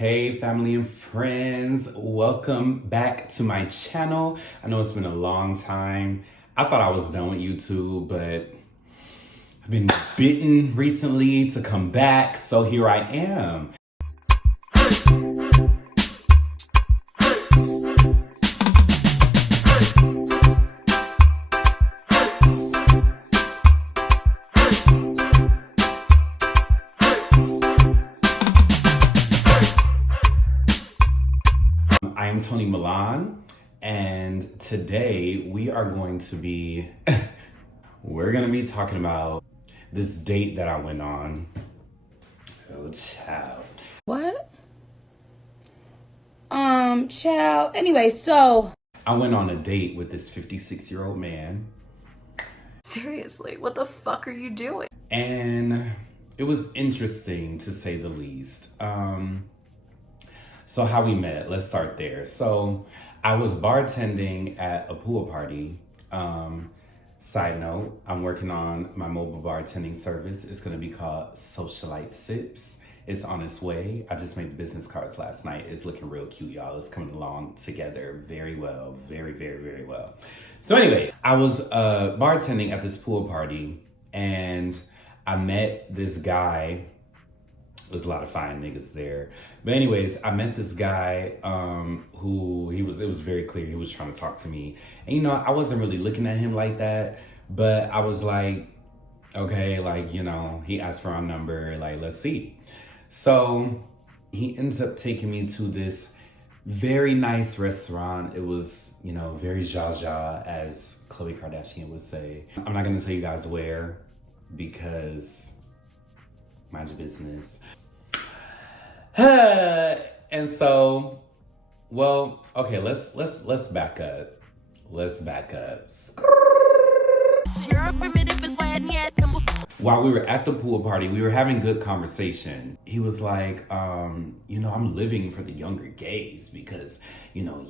Hey family and friends, welcome back to my channel. I know it's been a long time. I thought I was done with YouTube, but I've been bitten recently to come back, so here I am. I am Tony Milan, and today we are going to be talking about this date that I went on. Oh, child. What? Child. Anyway, so I went on a date with this 56-year-old man. Seriously, what the fuck are you doing? And it was interesting, to say the least. So how we met, let's start there. So I was bartending at a pool party. Side note, I'm working on my mobile bartending service. It's gonna be called Socialite Sips. It's on its way. I just made the business cards last night. It's looking real cute, y'all. It's coming along together very well, very, very, very well. So anyway, I was bartending at this pool party and I met this guy. There's a lot of fine niggas there. But anyways, I met this guy who it was very clear he was trying to talk to me. And you know, I wasn't really looking at him like that, but I was like, okay, like, you know, he asked for our number, like, let's see. So he ends up taking me to this very nice restaurant. It was, you know, very zha-zha, as Khloe Kardashian would say. I'm not gonna tell you guys where, because mind your business. And so, well, okay, let's back up. Let's back up. While we were at the pool party, we were having good conversation. He was like, you know, I'm living for the younger gays because, you know,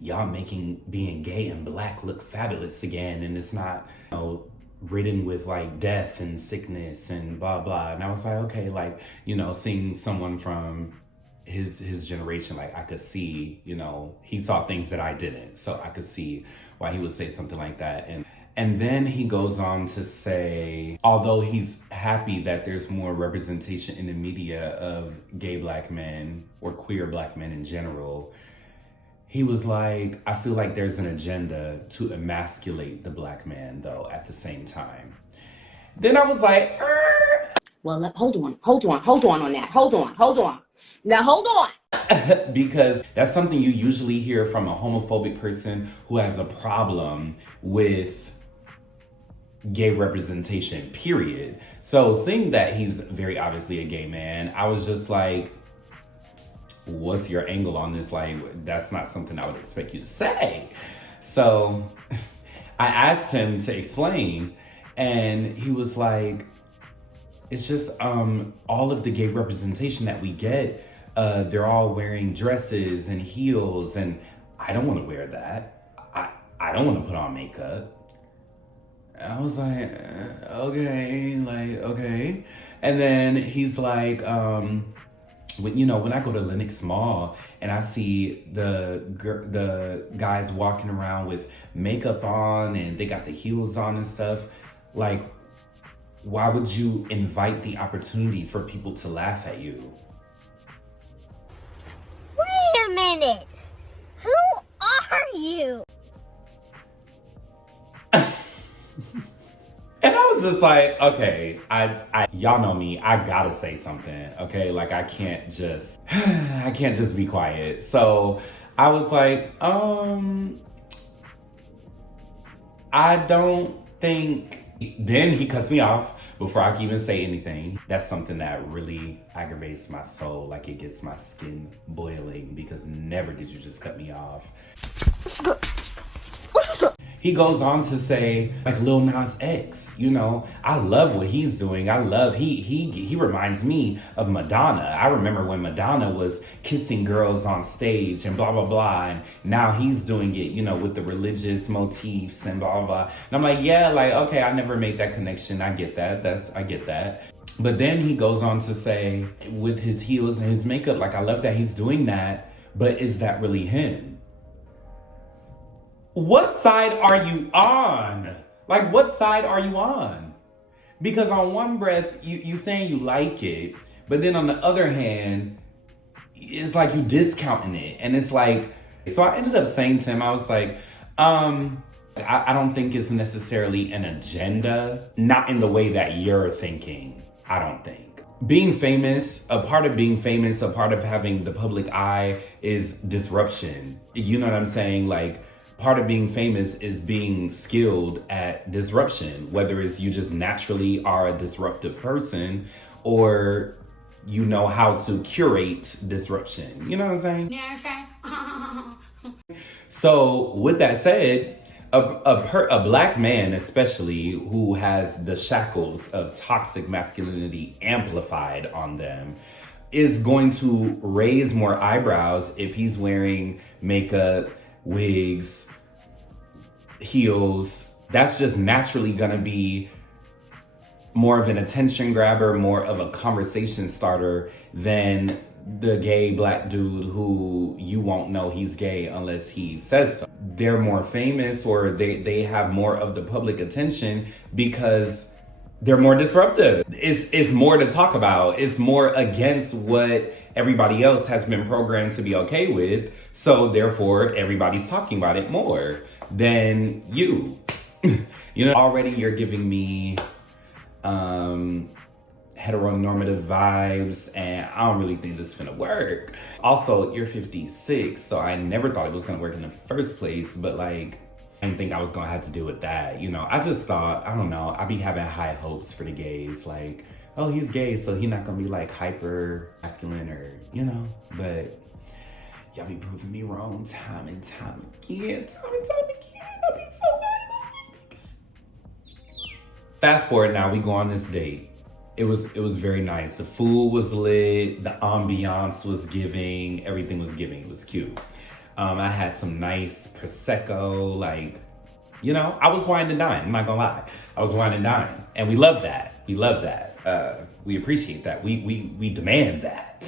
y'all making being gay and black look fabulous again, and it's not, you know, ridden with like death and sickness and blah blah. And I was like, okay, like, you know, seeing someone from his generation, like I could see, you know, he saw things that I didn't, so I could see why he would say something like that. And then he goes on to say, although he's happy that there's more representation in the media of gay black men or queer black men in general, he was like, I feel like there's an agenda to emasculate the black man, though, at the same time. Then I was like, well, hold on on that. Hold on. Now hold on. because that's something you usually hear from a homophobic person who has a problem with gay representation, period. So seeing that he's very obviously a gay man, I was just like, what's your angle on this? Like, that's not something I would expect you to say. So I asked him to explain, and he was like, it's just all of the gay representation that we get, they're all wearing dresses and heels, and I don't want to wear that. I don't want to put on makeup. I was like, okay. And then he's like, when I go to Lenox Mall and I see the guys walking around with makeup on and they got the heels on and stuff, like, why would you invite the opportunity for people to laugh at you? Wait a minute. Who are you? And I was just like, okay, I y'all know me, I gotta say something, okay? Like, I can't just be quiet. So I was like, I don't think. Then he cuts me off before I can even say anything. That's something that really aggravates my soul. Like, it gets my skin boiling, because never did you just cut me off. He goes on to say, like, Lil Nas X, you know, I love what he's doing. He reminds me of Madonna. I remember when Madonna was kissing girls on stage and blah, blah, blah. And now he's doing it, you know, with the religious motifs and blah, blah, blah. And I'm like, yeah, like, okay, I never made that connection. I get that. I get that. But then he goes on to say, with his heels and his makeup, like, I love that he's doing that, but is that really him? What side are you on? Like, what side are you on? Because on one breath, you saying you like it, but then on the other hand, it's like you discounting it. And it's like, so I ended up saying to him, I was like, I don't think it's necessarily an agenda, not in the way that you're thinking, I don't think. Being famous, a part of being famous, a part of having the public eye is disruption. You know what I'm saying? Like, part of being famous is being skilled at disruption, whether it's you just naturally are a disruptive person or you know how to curate disruption. You know what I'm saying? So with that said, a black man especially who has the shackles of toxic masculinity amplified on them is going to raise more eyebrows if he's wearing makeup, wigs, heels. That's just naturally gonna be more of an attention grabber, more of a conversation starter than the gay black dude who you won't know he's gay unless he says so. They're more famous, or they have more of the public attention because they're more disruptive. It's more to talk about. It's more against what everybody else has been programmed to be okay with. So therefore, everybody's talking about it more than you. You know, already you're giving me heteronormative vibes, and I don't really think this is gonna work. Also, you're 56, so I never thought it was gonna work in the first place, but like, I didn't think I was gonna have to deal with that. You know, I just thought, I don't know, I be having high hopes for the gays, like, oh, he's gay, so he's not gonna be like hyper masculine or, you know, but y'all be proving me wrong time and time again, I'll be so mad about it. Fast forward now, we go on this date. It was very nice. The food was lit, the ambiance was giving, everything was giving. It was cute. I had some nice Prosecco, like, you know, I was wine and dine, I'm not gonna lie. I was wine and dine, and we love that. We love that. We appreciate that. We demand that,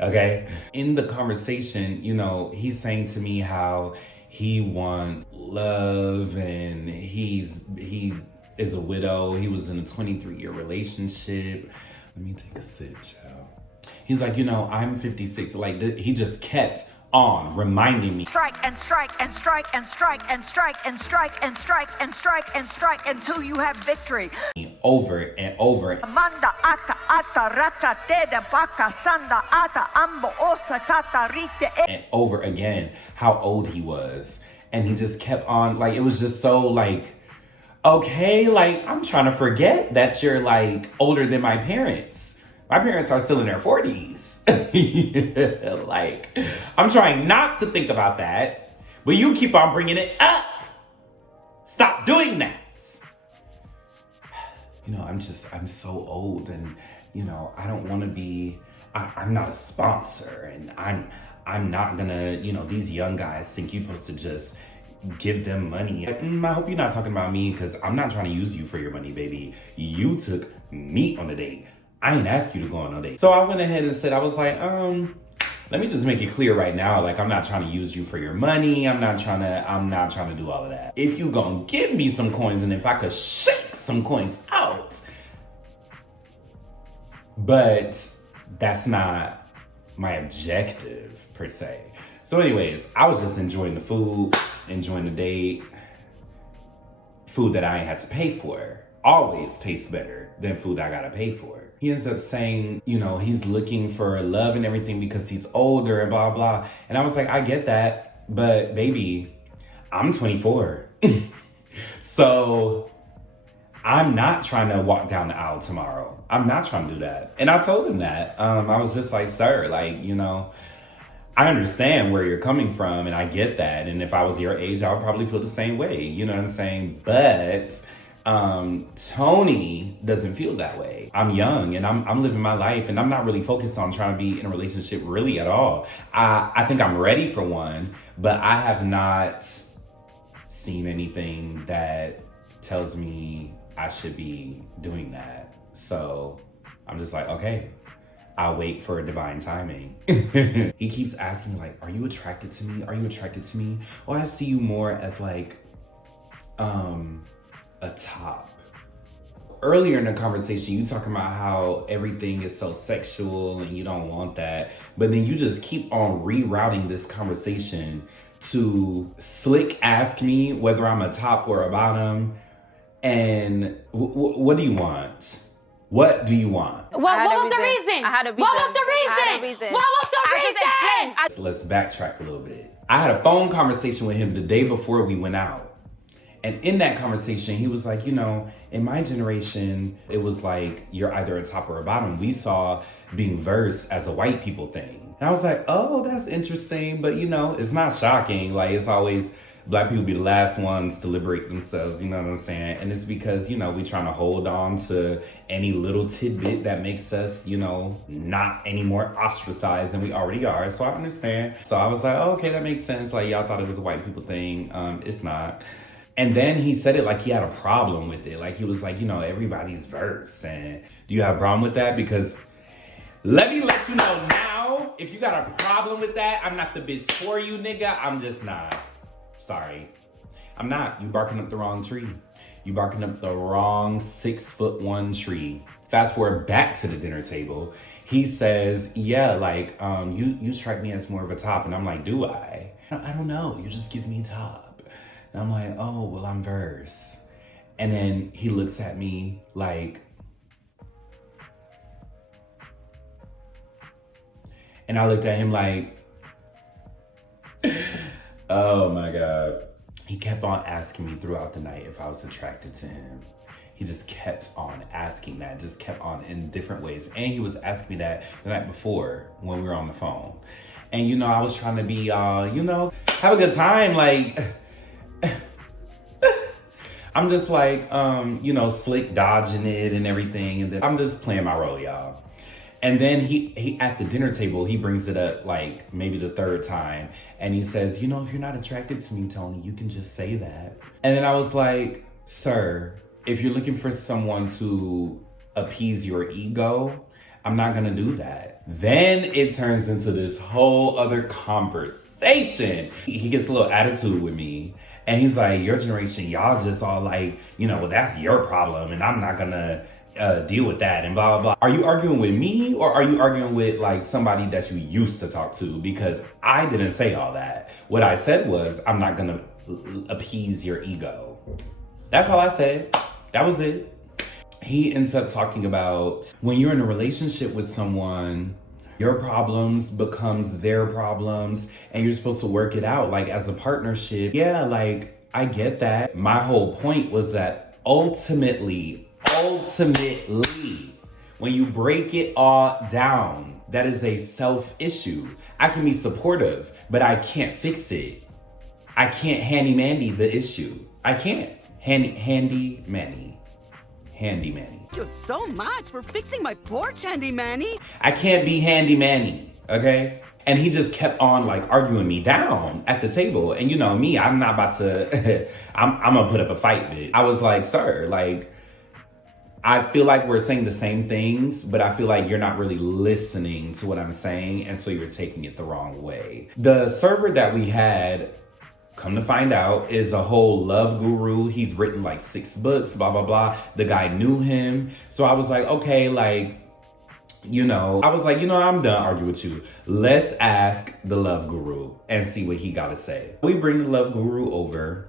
okay? In the conversation, you know, he's saying to me how he wants love and he is a widow. He was in a 23-year relationship. Let me take a sip, child. He's like, you know, I'm 56. Like, he just kept on reminding me. Strike and strike and strike and strike and strike and strike and strike and strike and strike until you have victory. Over and over. Manda aka ata raka teda baka sanda ata ambo osa kata rite. And over again, how old he was. And he just kept on, like, it was just so, like, okay, like, I'm trying to forget that you're, like, older than my parents. My parents are still in their 40s. Like, I'm trying not to think about that, but you keep on bringing it up. Stop doing that. You know, I'm so old, and, you know, I don't want to be, I'm not a sponsor, and I'm not gonna, you know, these young guys think you're supposed to just give them money. I hope you're not talking about me, because I'm not trying to use you for your money, baby. You took me on a date. I didn't ask you to go on a date. So I went ahead and said, I was like, let me just make it clear right now, like, I'm not trying to use you for your money. I'm not trying to do all of that. If you gonna give me some coins, and if I could shake some coins out, but that's not my objective per se. So anyways, I was just enjoying the food, enjoying the date. Food that I ain't had to pay for always tastes better than food I gotta pay for. He ends up saying, you know, he's looking for love and everything because he's older and blah, blah. And I was like, I get that, but baby, I'm 24. So I'm not trying to walk down the aisle tomorrow. I'm not trying to do that. And I told him that. I was just like, sir, like, you know, I understand where you're coming from, and I get that. And if I was your age, I would probably feel the same way. You know what I'm saying? But Tony doesn't feel that way. I'm young, and I'm living my life, and I'm not really focused on trying to be in a relationship really at all. I think I'm ready for one, but I have not seen anything that tells me I should be doing that. So I'm just like, okay, I'll wait for divine timing. He keeps asking me like, are you attracted to me? Are you attracted to me? Well, I see you more as like, a top. Earlier in the conversation, you talking about how everything is so sexual and you don't want that. But then you just keep on rerouting this conversation to slick ask me whether I'm a top or a bottom. And what do you want? What do you want? What was the reason? I had a reason. What was the reason? I had a reason. What was the reason? So let's backtrack a little bit. I had a phone conversation with him the day before we went out. And in that conversation, he was like, you know, in my generation, it was like, you're either a top or a bottom. We saw being versed as a white people thing. And I was like, oh, that's interesting. But, you know, it's not shocking. Like, it's always Black people be the last ones to liberate themselves. You know what I'm saying? And it's because, you know, we trying to hold on to any little tidbit that makes us, you know, not any more ostracized than we already are. So I understand. So I was like, oh, okay, that makes sense. Like, y'all thought it was a white people thing. It's not. And then he said it like he had a problem with it. Like he was like, you know, everybody's verse. And do you have a problem with that? Because let me let you know now, if you got a problem with that, I'm not the bitch for you, nigga. I'm just not. Sorry. I'm not. You barking up the wrong tree. You barking up the wrong 6'1" tree. Fast forward back to the dinner table. He says, yeah, like, you strike me as more of a top. And I'm like, do I? I don't know. You just give me top. And I'm like, oh, well, I'm verse. And then he looks at me like, and I looked at him like, oh my God. He kept on asking me throughout the night if I was attracted to him. He just kept on asking that, just kept on in different ways. And he was asking me that the night before when we were on the phone. And, you know, I was trying to be, you know, have a good time. Like, I'm just like, you know, slick dodging it and everything. And then I'm just playing my role, y'all. And then he at the dinner table, he brings it up like maybe the third time. And he says, you know, if you're not attracted to me, Tony, you can just say that. And then I was like, sir, if you're looking for someone to appease your ego, I'm not gonna do that. Then it turns into this whole other conversation. He gets a little attitude with me. And he's like, your generation, y'all just all like, you know, well, that's your problem. And I'm not gonna deal with that and blah, blah, blah. Are you arguing with me or are you arguing with like somebody that you used to talk to? Because I didn't say all that. What I said was, I'm not gonna appease your ego. That's all I said. That was it. He ends up talking about when you're in a relationship with someone, your problems becomes their problems and you're supposed to work it out like as a partnership. Yeah, like I get that. My whole point was that ultimately, when you break it all down, that is a self issue. I can be supportive, but I can't fix it. I can't handy-mandy the issue. I can't. Handy-manny. Thank you so much for fixing my porch, handy-manny. I can't be handy-manny, okay? And he just kept on like arguing me down at the table. And you know me, I'm not about to, I'm gonna put up a fight, bitch. I was like, sir, like, I feel like we're saying the same things, but I feel like you're not really listening to what I'm saying. And so you're taking it the wrong way. The server that we had, come to find out, is a whole love guru. He's written like 6 books, blah, blah, blah. The guy knew him. So I was like, okay, like, you know, I'm done arguing with you. Let's ask the love guru and see what he got to say. We bring the love guru over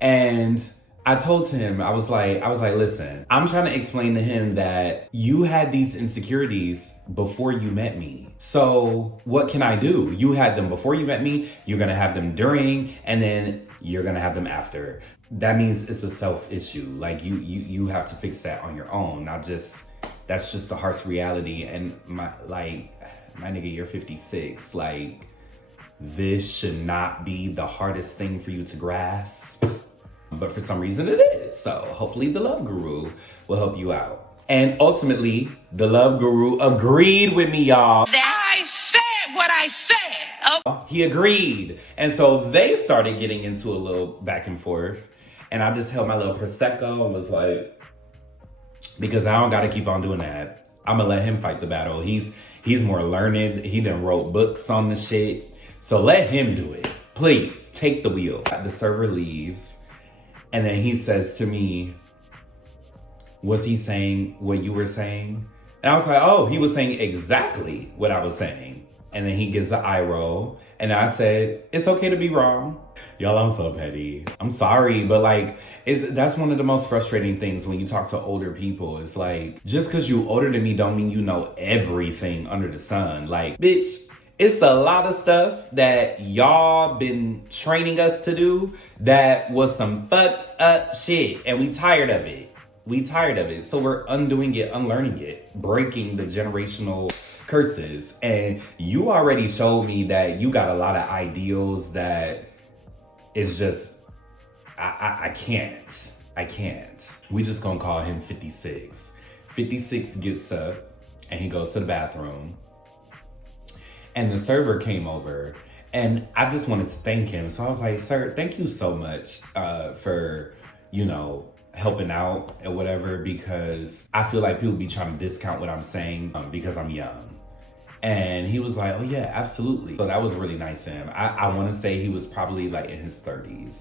and I told him, I was like, listen, I'm trying to explain to him that you had these insecurities before you met me. So what can I do? You had them before you met me, you're gonna have them during, and then you're gonna have them after. That means it's a self issue. Like you have to fix that on your own, not just, that's just the harsh reality. And my nigga, you're 56. Like, this should not be the hardest thing for you to grasp. But for some reason it is. So hopefully the love guru will help you out. And ultimately, the love guru agreed with me, y'all. I said what I said. Oh. He agreed. And so they started getting into a little back and forth. And I just held my little Prosecco and was like, because I don't gotta keep on doing that. I'm gonna let him fight the battle. He's more learned. He done wrote books on the shit. So let him do it. Please, take the wheel. The server leaves, and then he says to me, was he saying what you were saying? And I was like, oh, he was saying exactly what I was saying. And then he gives the eye roll. And I said, it's okay to be wrong. Y'all, I'm so petty. I'm sorry, but like, that's one of the most frustrating things when you talk to older people. It's like, just because you older than me don't mean you know everything under the sun. Like, bitch, it's a lot of stuff that y'all been training us to do that was some fucked up shit. And we tired of it. We tired of it. So we're undoing it, unlearning it, breaking the generational curses. And you already showed me that you got a lot of ideals that it's just, I can't. We just gonna call him 56. 56 gets up and he goes to the bathroom. And the server came over and I just wanted to thank him. So I was like, sir, thank you so much for, helping out or whatever, because I feel like people be trying to discount what I'm saying because I'm young. And he was like, oh yeah, absolutely. So that was really nice of him. I want to say he was probably like in his 30s.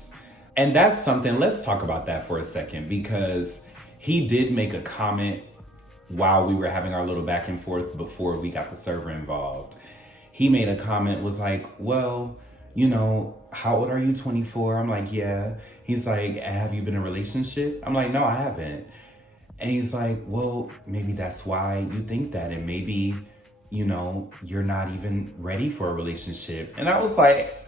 And that's something, let's talk about that for a second, because he did make a comment while we were having our little back and forth before we got the server involved. He made a comment, was like, well, how old are you, 24? I'm like, yeah. He's like, have you been in a relationship? I'm like, no, I haven't. And he's like, well, maybe that's why you think that. And maybe, you're not even ready for a relationship. And I was like,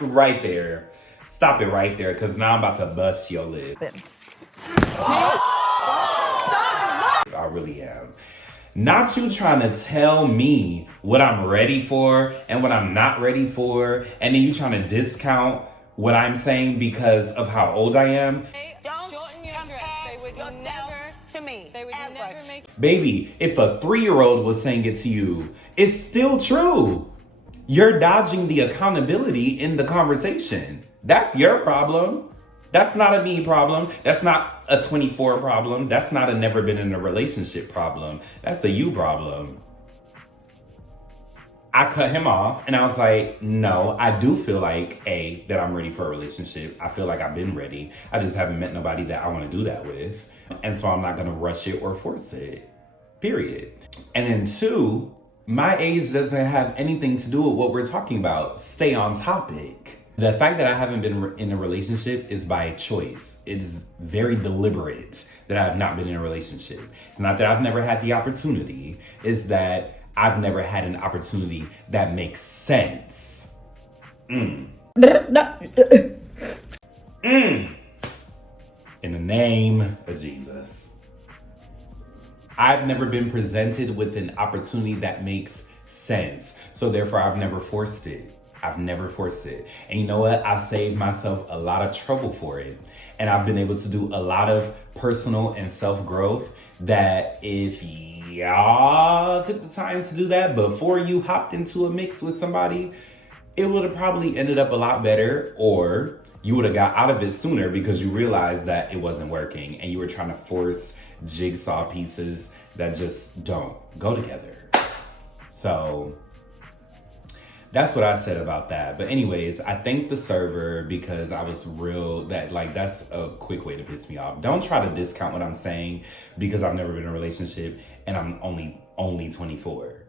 No. right there. Stop it right there, because now I'm about to bust your lip. I really am. Not you trying to tell me what I'm ready for and what I'm not ready for, and then you trying to discount what I'm saying because of how old I am. Don't compare yourself to me. They would never make. Baby, if a 3-year-old was saying it to you, it's still true. You're dodging the accountability in the conversation. That's your problem. That's not a me problem. That's not a 24 problem. That's not a never been in a relationship problem. That's a you problem. I cut him off and I was like, no, I do feel like, that I'm ready for a relationship. I feel like I've been ready. I just haven't met nobody that I want to do that with. And so I'm not going to rush it or force it, period. And then 2, my age doesn't have anything to do with what we're talking about. Stay on topic. The fact that I haven't been in a relationship is by choice. It's very deliberate that I have not been in a relationship. It's not that I've never had the opportunity. It's that I've never had an opportunity that makes sense. In the name of Jesus. I've never been presented with an opportunity that makes sense. So therefore, I've never forced it. And you know what? I've saved myself a lot of trouble for it. And I've been able to do a lot of personal and self-growth that if y'all took the time to do that before you hopped into a mix with somebody, it would have probably ended up a lot better, or you would have got out of it sooner because you realized that it wasn't working and you were trying to force jigsaw pieces that just don't go together. So that's what I said about that. But anyways, I thanked the server because I was that's a quick way to piss me off. Don't try to discount what I'm saying because I've never been in a relationship and I'm only 24.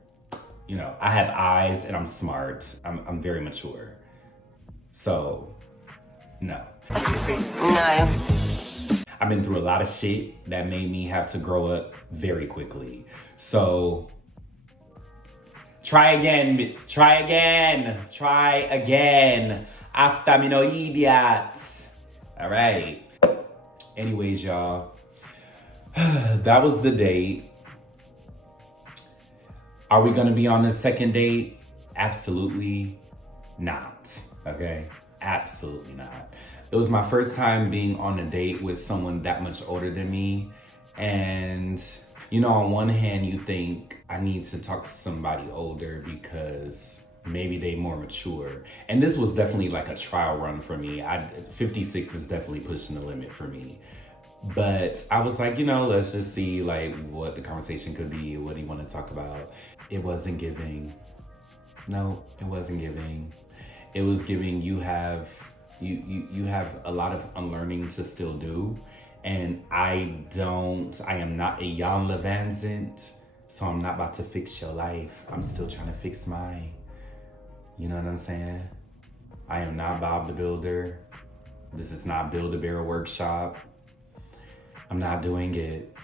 I have eyes and I'm smart. I'm very mature. So, no. No. I've been through a lot of shit that made me have to grow up very quickly. So, try again. After me no idiot. All right. Anyways, y'all, that was the date. Are we gonna be on the second date? Absolutely not, okay? Absolutely not. It was my first time being on a date with someone that much older than me. And, on one hand, you think I need to talk to somebody older because, maybe they more mature. And this was definitely like a trial run for me. 56 is definitely pushing the limit for me. But I was like, you know, let's just see like what the conversation could be. What do you want to talk about? It wasn't giving. No, it wasn't giving. It was giving you have a lot of unlearning to still do. And I am not a Jan Levanzant, so I'm not about to fix your life. I'm still trying to fix mine. You know what I'm saying? I am not Bob the Builder. This is not Build-A-Bear Workshop. I'm not doing it.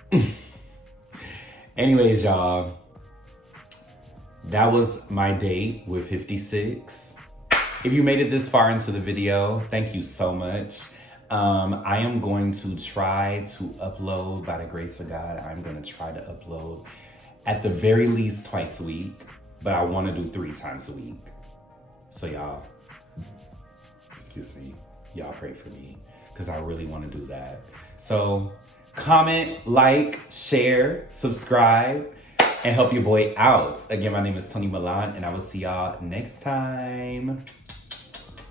Anyways, y'all, that was my date with 56. If you made it this far into the video, thank you so much. I am going to try to upload, by the grace of God, I'm gonna try to upload at the very least twice a week, but I wanna do 3 times a week. So y'all, excuse me, y'all pray for me, because I really wanna do that. So comment, like, share, subscribe, and help your boy out. Again, my name is Tony Milan, and I will see y'all next time.